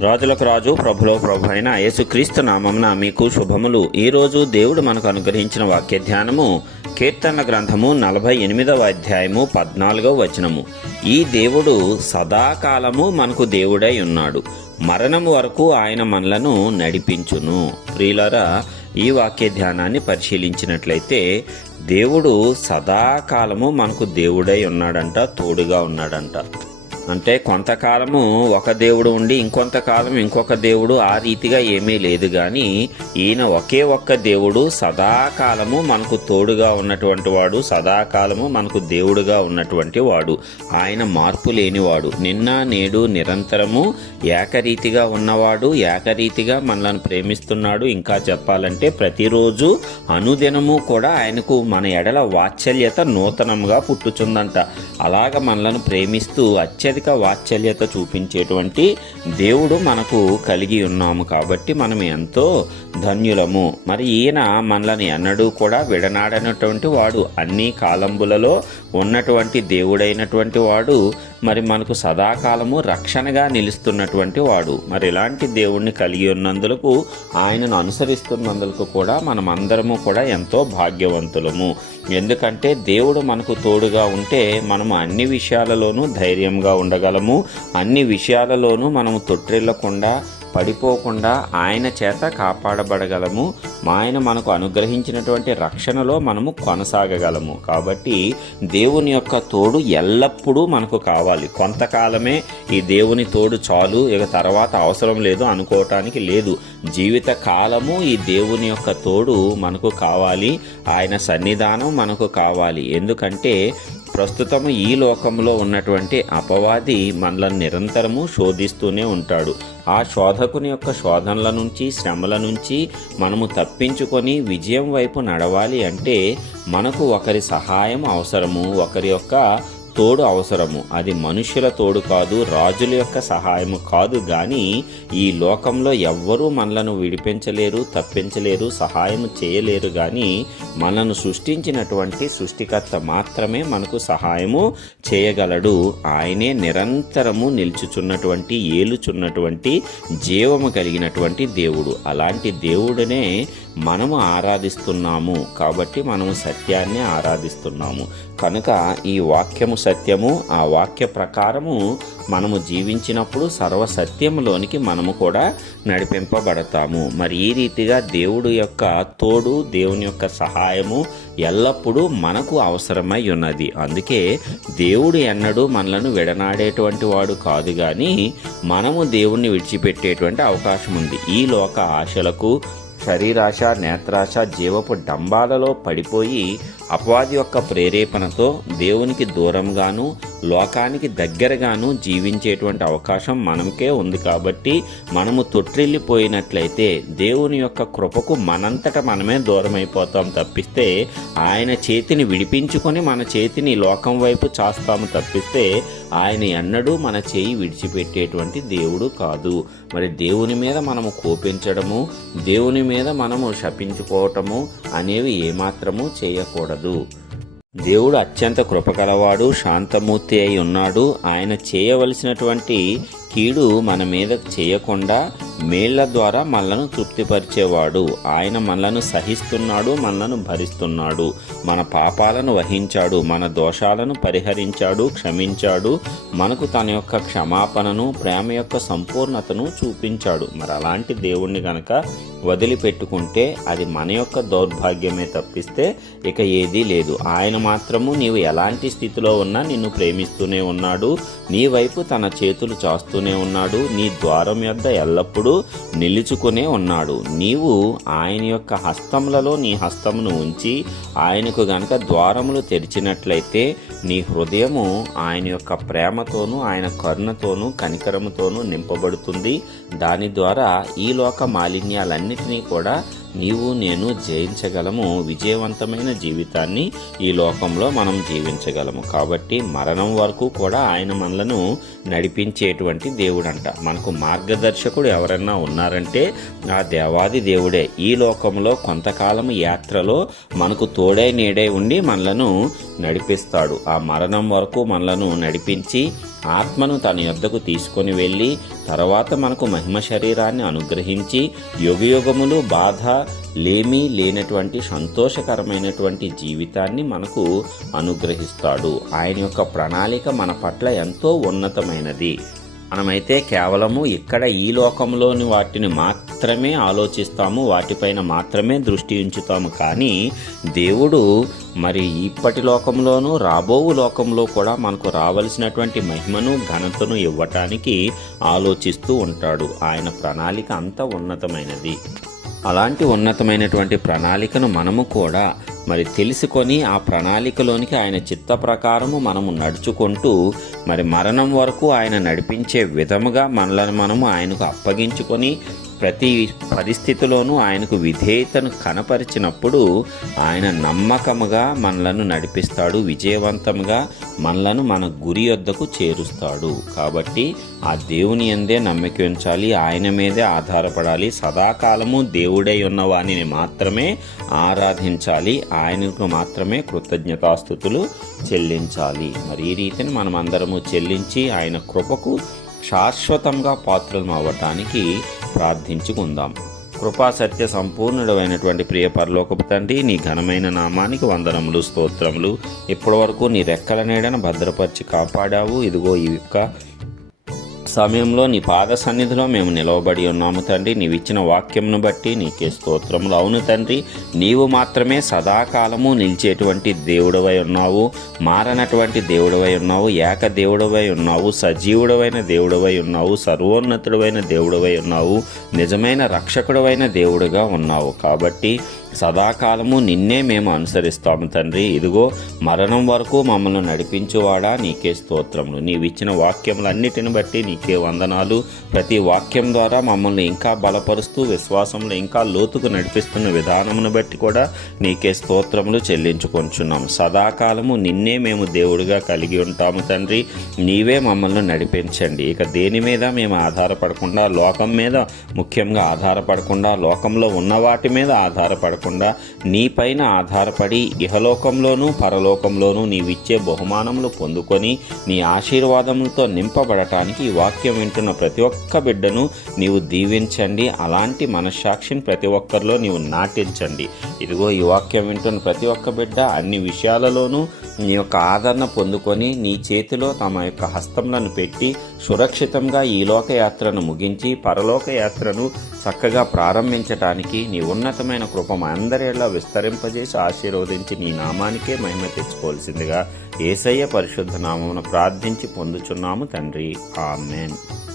రాజులకు రాజు ప్రభులో ప్రభు అయిన యేసుక్రీస్తు నామమున మీకు శుభములు. ఈరోజు దేవుడు మనకు అనుగ్రహించిన వాక్య ధ్యానము కీర్తన గ్రంథము నలభై ఎనిమిదవ అధ్యాయము పద్నాలుగవ వచనము. ఈ దేవుడు సదాకాలము మనకు దేవుడై ఉన్నాడు. మరణం వరకు ఆయన మనలను నడిపించును. ప్రియులరా ఈ వాక్య ధ్యానాన్ని పరిశీలించినట్లయితే దేవుడు సదాకాలము మనకు దేవుడై ఉన్నాడంట తోడుగా ఉన్నాడంట. అంటే కొంతకాలము ఒక దేవుడు ఉండి ఇంకొంతకాలం ఇంకొక దేవుడు ఆ రీతిగా ఏమీ లేదు కానీ ఈయన ఒకే ఒక్క దేవుడు సదాకాలము మనకు తోడుగా ఉన్నటువంటి వాడు సదాకాలము మనకు దేవుడుగా ఉన్నటువంటి వాడు. ఆయన మార్పు లేనివాడు. నిన్న నేడు నిరంతరము ఏకరీతిగా ఉన్నవాడు ఏకరీతిగా మనల్ని ప్రేమిస్తున్నాడు. ఇంకా చెప్పాలంటే ప్రతిరోజు అనుదినము కూడా ఆయనకు మన ఎడల వాత్సల్యత నూతనంగా పుట్టుచుందంట. అలాగ మనలను ప్రేమిస్తూ అత్యధిక వాత్సల్యత చూపించేటువంటి దేవుడు మనకు కలిగి ఉన్నాము కాబట్టి మనం ఎంతో ధన్యులము. మరి ఈయన మనల్ని ఎన్నడూ కూడా విడనాడనటువంటి వాడు అన్ని కాలంబులలో ఉన్నటువంటి దేవుడైనటువంటి వాడు మరి మనకు సదాకాలము రక్షణగా నిలుస్తున్నటువంటి వాడు. మరి ఇలాంటి దేవుణ్ణి కలిగి ఉన్నందులకు ఆయనను అనుసరిస్తున్నందుకు కూడా మనమందరము కూడా ఎంతో భాగ్యవంతులము. ఎందుకంటే దేవుడు మనకు తోడుగా ఉంటే మనము అన్ని విషయాలలోనూ ధైర్యంగా ఉండగలము. అన్ని విషయాలలోనూ మనము తొట్టిల్లకుండా పడిపోకుండా ఆయన చేత కాపాడబడగలము. ఆయన మనకు అనుగ్రహించినటువంటి రక్షణలో మనము కొనసాగగలము. కాబట్టి దేవుని యొక్క తోడు ఎల్లప్పుడూ మనకు కావాలి. కొంతకాలమే ఈ దేవుని తోడు చాలు ఇక తర్వాత అవసరం లేదు అనుకోవటానికి లేదు. జీవిత కాలము ఈ దేవుని యొక్క తోడు మనకు కావాలి. ఆయన సన్నిధానం మనకు కావాలి. ఎందుకంటే ప్రస్తుతం ఈ లోకంలో ఉన్నటువంటి అపవాది మనలను నిరంతరము శోధిస్తూనే ఉంటాడు. ఆ శోధకుని యొక్క శోధనల నుంచి శ్రమల నుంచి మనము తప్పించుకొని విజయం వైపు నడవాలి అంటే మనకు ఒకరి సహాయం అవసరము ఒకరి యొక్క తోడు అవసరము. అది మనుషుల తోడు కాదు రాజుల యొక్క సహాయము కాదు కానీ ఈ లోకంలో ఎవ్వరూ మనలను విడిపించలేరు తప్పించలేరు సహాయము చేయలేరు కానీ మనను సృష్టించినటువంటి సృష్టికర్త మాత్రమే మనకు సహాయము చేయగలడు. ఆయనే నిరంతరము నిల్చుచున్నటువంటి ఏలుచున్నటువంటి జీవము కలిగినటువంటి దేవుడు. అలాంటి దేవుడనే మనము ఆరాధిస్తున్నాము. కాబట్టి మనము సత్యాన్ని ఆరాధిస్తున్నాము. కనుక ఈ వాక్యము సత్యము ఆ వాక్య ప్రకారము మనము జీవించినప్పుడు సర్వ సత్యములోనికి మనము కూడా నడిపింపబడతాము. మరి ఈ రీతిగా దేవుడు యొక్క తోడు దేవుని యొక్క సహాయము ఎల్లప్పుడూ మనకు అవసరమై ఉన్నది. అందుకే దేవుడు ఎన్నడూ మనలను విడనాడేటువంటి వాడు కాదు కానీ మనము దేవుణ్ణి విడిచిపెట్టేటువంటి అవకాశం ఉంది. ఈ లోక ఆశలకు శరీరాశ నేత్రాశ జీవపు డంబాలలో పడిపోయి అపవాది యొక్క ప్రేరేపణతో దేవునికి దూరంగాను లోకానికి దగ్గరగాను జీవించేటువంటి అవకాశం మనకే ఉంది కాబట్టి మనము తొట్టిల్లిపోయినట్లయితే దేవుని యొక్క కృపకు మనంతట మనమే దూరమైపోతాం తప్పిస్తే ఆయన చేతిని విడిపించుకొని మన చేతిని లోకం వైపు చాస్తాము తప్పిస్తే ఆయన ఎన్నడూ మన చేయి విడిచిపెట్టేటువంటి దేవుడు కాదు. మరి దేవుని మీద మనము కోపించడము దేవుని మీద మనము శపించుకోవటము అనేవి ఏమాత్రము చేయకూడదు. దేవుడు అత్యంత కృపగలవాడు శాంతమూర్తి అయి ఉన్నాడు. ఆయన చేయవలసినటువంటి కీడు మన మీద చేయకుండా మేళ్ళ ద్వారా మనలను తృప్తిపరిచేవాడు. ఆయన మనలను సహిస్తున్నాడు మనలను భరిస్తున్నాడు. మన పాపాలను వహించాడు మన దోషాలను పరిహరించాడు క్షమించాడు. మనకు తన యొక్క క్షమాపణను ప్రేమ యొక్క సంపూర్ణతను చూపించాడు. మరి అలాంటి దేవుణ్ణి గనక వదిలిపెట్టుకుంటే అది మన యొక్క దౌర్భాగ్యమే తప్పిస్తే ఇక ఏదీ లేదు. ఆయన మాత్రము నీవు ఎలాంటి స్థితిలో ఉన్నా నిన్ను ప్రేమిస్తూనే ఉన్నాడు. నీ వైపు తన చేతులు చాస్తూనే ఉన్నాడు. నీ ద్వారం యొద్ద ఎల్లప్పుడూ నిలుచుకునే ఉన్నాడు. నీవు ఆయన యొక్క హస్తములలో నీ హస్తమును ఉంచి ఆయనకు గనక ద్వారములు తెరిచినట్లయితే నీ హృదయము ఆయన యొక్క ప్రేమతోనూ ఆయన కరుణతోనూ కనికరముతోనూ నింపబడుతుంది. దాని ద్వారా ఈ లోక మాలిన్యాలన్నిటినీ కూడా నీవు నేను జయించగలము. విజయవంతమైన జీవితాన్ని ఈ లోకంలో మనం జీవించగలము. కాబట్టి మరణం వరకు కూడా ఆయన మనలను నడిపించేటువంటి దేవుడంట. మనకు మార్గదర్శకుడు ఎవరన్నా ఉన్నారంటే ఆ దేవాది దేవుడే. ఈ లోకంలో కొంతకాలం యాత్రలో మనకు తోడై నీడై ఉండి మనలను నడిపిస్తాడు. ఆ మరణం వరకు మనలను నడిపించి ఆత్మను తన యొద్దకు తీసుకొని వెళ్ళి తర్వాత మనకు మహిమ శరీరాన్ని అనుగ్రహించి యుగయుగములు బాధ లేమి లేనటువంటి సంతోషకరమైనటువంటి జీవితాన్ని మనకు అనుగ్రహిస్తాడు. ఆయన యొక్క ప్రణాళిక మన పట్ల ఎంతో ఉన్నతమైనది. మనమైతే కేవలము ఇక్కడ ఈ లోకంలోని వాటిని మాత్రమే ఆలోచిస్తాము వాటిపైన మాత్రమే దృష్టి ఉంచుతాము. కానీ దేవుడు మరి ఇప్పటి లోకంలోనూ రాబోవు లోకంలో కూడా మనకు రావలసినటువంటి మహిమను ఘనతను ఇవ్వటానికి ఆలోచిస్తూ ఉంటాడు. ఆయన ప్రణాళిక అంత ఉన్నతమైనది. అలాంటి ఉన్నతమైనటువంటి ప్రణాళికను మనము కూడా మరి తెలుసుకొని ఆ ప్రణాళికలోనికి ఆయన చిత్త ప్రకారము మనము నడుచుకుంటూ మరి మరణం వరకు ఆయన నడిపించే విధముగా మనలను మనము ఆయనకు అప్పగించుకొని ప్రతి పరిస్థితిలోనూ ఆయనకు విధేయతను కనపరిచినప్పుడు ఆయన నమ్మకముగా మనలను నడిపిస్తాడు విజయవంతంగా మనలను మన గురి వద్దకు చేరుస్తాడు. కాబట్టి ఆ దేవుని ఎందే నమ్మిక ఉంచాలి ఆయన మీదే ఆధారపడాలి. సదాకాలము దేవుడై ఉన్న వాణిని మాత్రమే ఆరాధించాలి ఆయనకు మాత్రమే కృతజ్ఞతాస్థుతులు చెల్లించాలి. మరి ఈ రీతిని మనం అందరము చెల్లించి ఆయన కృపకు శాశ్వతంగా పాత్రలు అవ్వటానికి ప్రార్థించుకుందాం. కృపా సత్య సంపూర్ణుడైనటువంటి ప్రియ పరలోకపు తండ్రి నీ ఘనమైన నామానికి వందనములు స్తోత్రములు. ఇప్పటివరకు నీ రెక్కల నీడను భద్రపరిచి కాపాడావు. ఇదిగో ఈ యొక్క సమయంలో నీ పాద సన్నిధిలో మేము నిలవబడి ఉన్నాము తండ్రి. నీవు ఇచ్చిన వాక్యంను బట్టి నీకే స్తోత్రములు అవును తండ్రి. నీవు మాత్రమే సదాకాలము నిలిచేటువంటి దేవుడవై ఉన్నావు మారనటువంటి దేవుడవై ఉన్నావు ఏక దేవుడవై ఉన్నావు సజీవుడవైన దేవుడవై ఉన్నావు సర్వోన్నతుడవైన దేవుడవై ఉన్నావు నిజమైన రక్షకుడవైన దేవుడుగా ఉన్నావు. కాబట్టి సదాకాలము నిన్నే మేము అనుసరిస్తాము తండ్రి. ఇదిగో మరణం వరకు మమ్మల్ని నడిపించువాడా నీకే స్తోత్రములు. నీవిచ్చిన వాక్యములన్నిటిని బట్టి నీకే వందనాలు. ప్రతి వాక్యం ద్వారా మమ్మల్ని ఇంకా బలపరుస్తూ విశ్వాసంలో ఇంకా లోతుకు నడిపిస్తున్న విధానమును బట్టి కూడా నీకే స్తోత్రములు చెల్లించుకొంచున్నాం. సదాకాలము నిన్నే మేము దేవుడిగా కలిగి ఉంటాము తండ్రి. నీవే మమ్మల్ని నడిపించండి. ఇక దేని మీద మేము ఆధారపడకుండా లోకం మీద ముఖ్యంగా ఆధారపడకుండా లోకంలో ఉన్న వాటి మీద ఆధారపడకుండా నీపైన ఆధారపడి ఇహలోకంలోనూ పరలోకంలోనూ నీవిచ్చే బహుమానములు పొందుకొని నీ ఆశీర్వాదములతో నింపబడటానికి ఈ వాక్యం వింటున్న ప్రతి ఒక్క బిడ్డను నీవు దీవించండి. అలాంటి మనస్సాక్షిని ప్రతి ఒక్కరిలో నీవు నాటించండి. ఇదిగో ఈ వాక్యం వింటున్న ప్రతి ఒక్క బిడ్డ అన్ని విషయాలలోనూ నీ యొక్క ఆదరణ పొందుకొని నీ చేతిలో తమ యొక్క హస్తములను పెట్టి సురక్షితంగా ఈ లోకయాత్రను ముగించి పరలోక యాత్రను చక్కగా ప్రారంభించటానికి నీ ఉన్నతమైన కృప అందరిలా విస్తరింపజేసి ఆశీర్వదించి నీ నామానికే మహిమ తెచ్చుకోవాల్సిందిగా ఏసయ్య పరిశుద్ధ నామమును ప్రార్థించి పొందుచున్నాము తండ్రి. ఆమెన్.